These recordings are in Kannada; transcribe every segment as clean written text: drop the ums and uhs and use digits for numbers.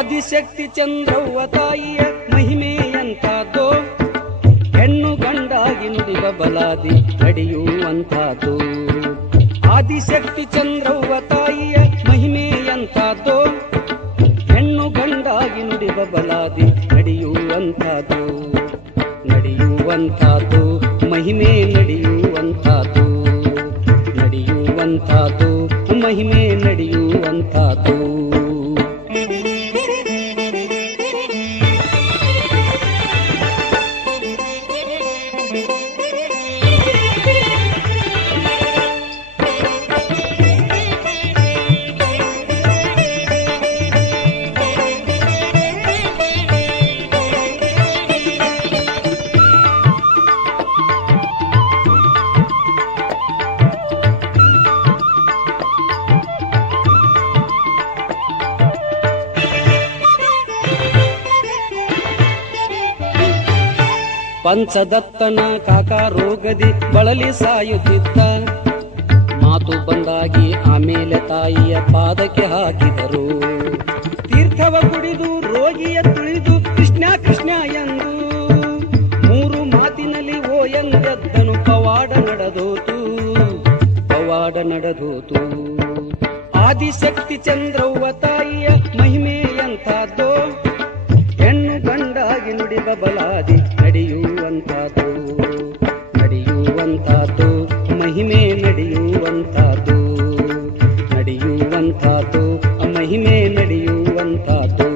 ಆದಿಶಕ್ತಿ ಚಂದ್ರವ್ವ ತಾಯಿಯ ಮಹಿಮೆಯಂತಾದೋ, ಹೆಣ್ಣು ಗಂಡಾಗಿ ನುಡಿವ ಬಲಾದಿ ನಡೆಯುವಂತಾದೋ. ಆದಿಶಕ್ತಿ ಚಂದ್ರವ್ವ ತಾಯಿಯ ಮಹಿಮೆಯಂತಾದೋ, ಹೆಣ್ಣು ಗಂಡಾಗಿ ನುಡಿವ ಬಲಾದಿ ನಡೆಯುವಂತಾದೋ. ನಡೆಯುವಂತಾದೋ ಮಹಿಮೆ ನಡೆಯುವಂತಾದೋ, ನಡೆಯುವಂತಾದೋ ಮಹಿಮೆ ನಡೆಯುವಂತಾದೋ. ಪಂಚದತ್ತನ ಕಾಕ ರೋಗದಿ ಬಳಲಿ ಸಾಯುತ್ತಿದ್ದ, ಮಾತು ಬಂದಾಗಿ ಆಮೇಲೆ ತಾಯಿಯ ಪಾದಕ್ಕೆ ಹಾಕಿದರು. ತೀರ್ಥವ ಕುಡಿದು ರೋಗಿಯ ತುಳಿದು ಕೃಷ್ಣ ಕೃಷ್ಣ ಎಂದು ಮೂರು ಮಾತಿನಲ್ಲಿ ಓ ಎಂದೆದ್ದನು. ಪವಾಡ ನಡೆದೋತು, ಪವಾಡ ನಡೆದೋತು. ಆದಿಶಕ್ತಿ ಚಂದ್ರವ್ವ ತಾಯಿಯ ಮಹಿಮೆಯಂತಾದೋ, ಹೆಣ್ಣು ಗಂಡಾಗಿ ನುಡಿವ ಬಲಾದಿ ನಡೆಯುವಂತಾದೋ. ನಡೆಯುವಂತಾದೋ ಮಹಿಮೆ ನಡೆಯುವಂತಾದೋ, ನಡೆಯುವಂತಾದೋ ಮಹಿಮೆ ನಡೆಯುವಂತಾದೋ.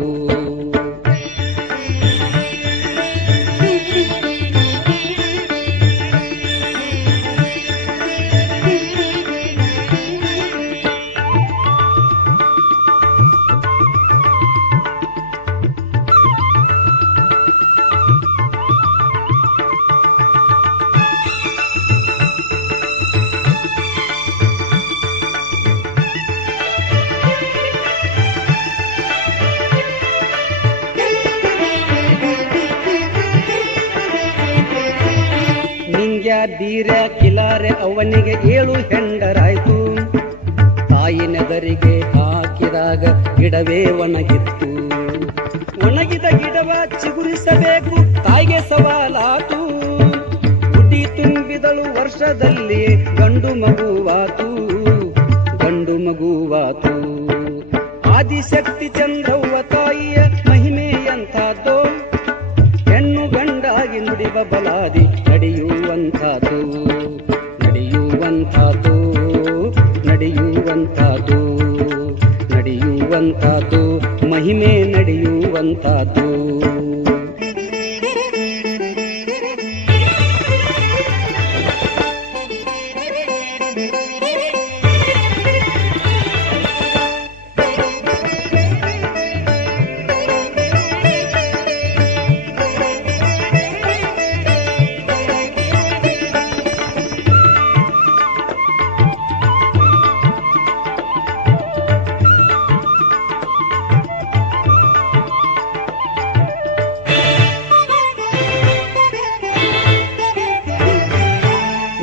ಬೀರ ಕಿಲಾರೆ ಅವನಿಗೆ 7 ಹೆಂಡರಾಯ್ತು. ತಾಯಿ ನೆದರಿಗೆ ಹಾಕಿದಾಗ ಗಿಡವೇ ಒಣಗಿತ್ತು. ಒಣಗಿದ ಗಿಡವ ಚಿಗುರಿಸಬೇಕು ತಾಯಿಗೆ ಸವಾಲಾತು. ಹುಟ್ಟಿ ತುಂಬಿದಳು ವರ್ಷದಲ್ಲಿ ಗಂಡು ಮಗುವಾತು, ಗಂಡು ಮಗುವಾತು. ಆದಿಶಕ್ತಿ ಚಂದ್ರವ್ವ ತಾಯಿಯ ಮಹಿಮೆಯಂತಾದೋ, ಹೆಣ್ಣು ಗಂಡಾಗಿ ನುಡಿವ ಬಲಾದಿ ನಡೆಯುವಂತಾದೋ. ನಡೆಯುವಂತಾದೋ, ನಡೆಯುವಂತಾದೋ, ನಡೆಯುವಂತಾದೋ ಮಹಿಮೆ ನಡೆಯುವಂತಾದೋ.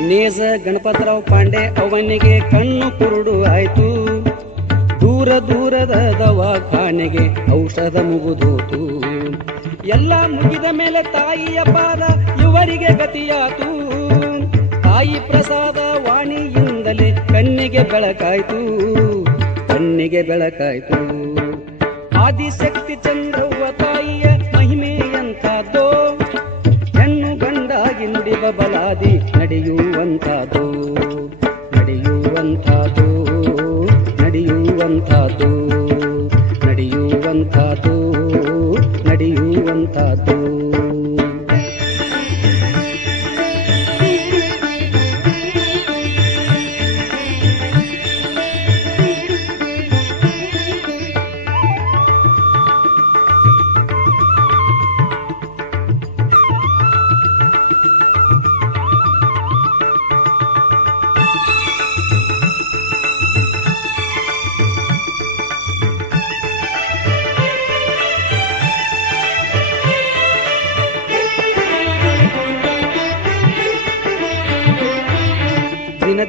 ನೇಜ ಗಣಪತರಾವ್ ಪಾಂಡೆ ಅವನಿಗೆ ಕಣ್ಣು ಕುರುಡು ಆಯ್ತು. ದೂರ ದೂರದ ದವಾಖಾನೆಗೆ ಔಷಧ ಮುಗಿದೋತು. ಎಲ್ಲ ಮುಗಿದ ಮೇಲೆ ತಾಯಿಯ ಪಾದ ಇವರಿಗೆ ಗತಿಯಾತು. ತಾಯಿ ಪ್ರಸಾದ ವಾಣಿಯಿಂದಲೇ ಕಣ್ಣಿಗೆ ಬೆಳಕಾಯ್ತು, ಕಣ್ಣಿಗೆ ಬೆಳಕಾಯ್ತು. ಆದಿಶಕ್ತಿ ಚಂದ್ರವ್ವ ತಾಯಿಯ ಮಹಿಮೆಯಂತಾದೋ, ಹೆಣ್ಣು ಗಂಡಾಗಿ ನುಡಿವ ಬಲಾದಿ ನಡೆಯುವಂತಾದೋ. ನಡೆಯುವಂತಾದೋ, ನಡೆಯುವಂತಾದೋ, ನಡೆಯುವಂತಾದೋ, ನಡೆಯುವಂತಾದೋ.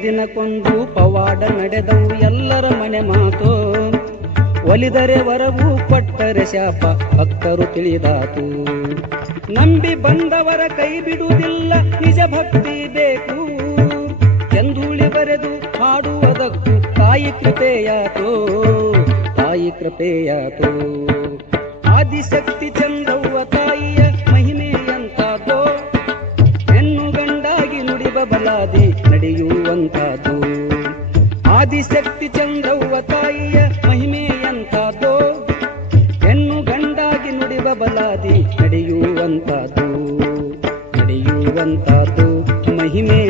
ದಿನಕ್ಕೊಂದು ಪವಾಡ ನಡೆದವು ಎಲ್ಲರ ಮನೆ ಮಾತು. ಒಲಿದರೆ ವರವು ಕೊಟ್ಟರೆ ಶಾಪ ಭಕ್ತರು ತಿಳಿದಾತು. ನಂಬಿ ಬಂದವರ ಕೈ ಬಿಡುವುದಿಲ್ಲ ನಿಜ ಭಕ್ತಿ ಬೇಕು ಎಂದೂಳಿ ಬರೆದು ಹಾಡುವುದಕ್ಕೂ ತಾಯಿ ಕೃಪೆಯಾತು. ತಾಯಿ ಕೃಪೆಯಾತು. ಆದಿಶಕ್ತಿ ಚಂದ್ರವ್ವ ತಾಯಿಯ ಮಹಿಮೆಯಂತಾದೋ ಹೆಣ್ಣು ಗಂಡಾಗಿ ನುಡಿಬ ಬಲಾದಿ ನಡೆಯುವಂತಾದು. ಆದಿಶಕ್ತಿ ಚಂದ್ರವ್ವ ತಾಯಿಯ ಮಹಿಮೆಯಂತಾದೋ ಹೆಣ್ಣು ಗಂಡಾಗಿ ನುಡಿಬ ಬಲಾದಿ ನಡೆಯುವಂತಾದು. ನಡೆಯುವಂತಾದು ಮಹಿಮೆ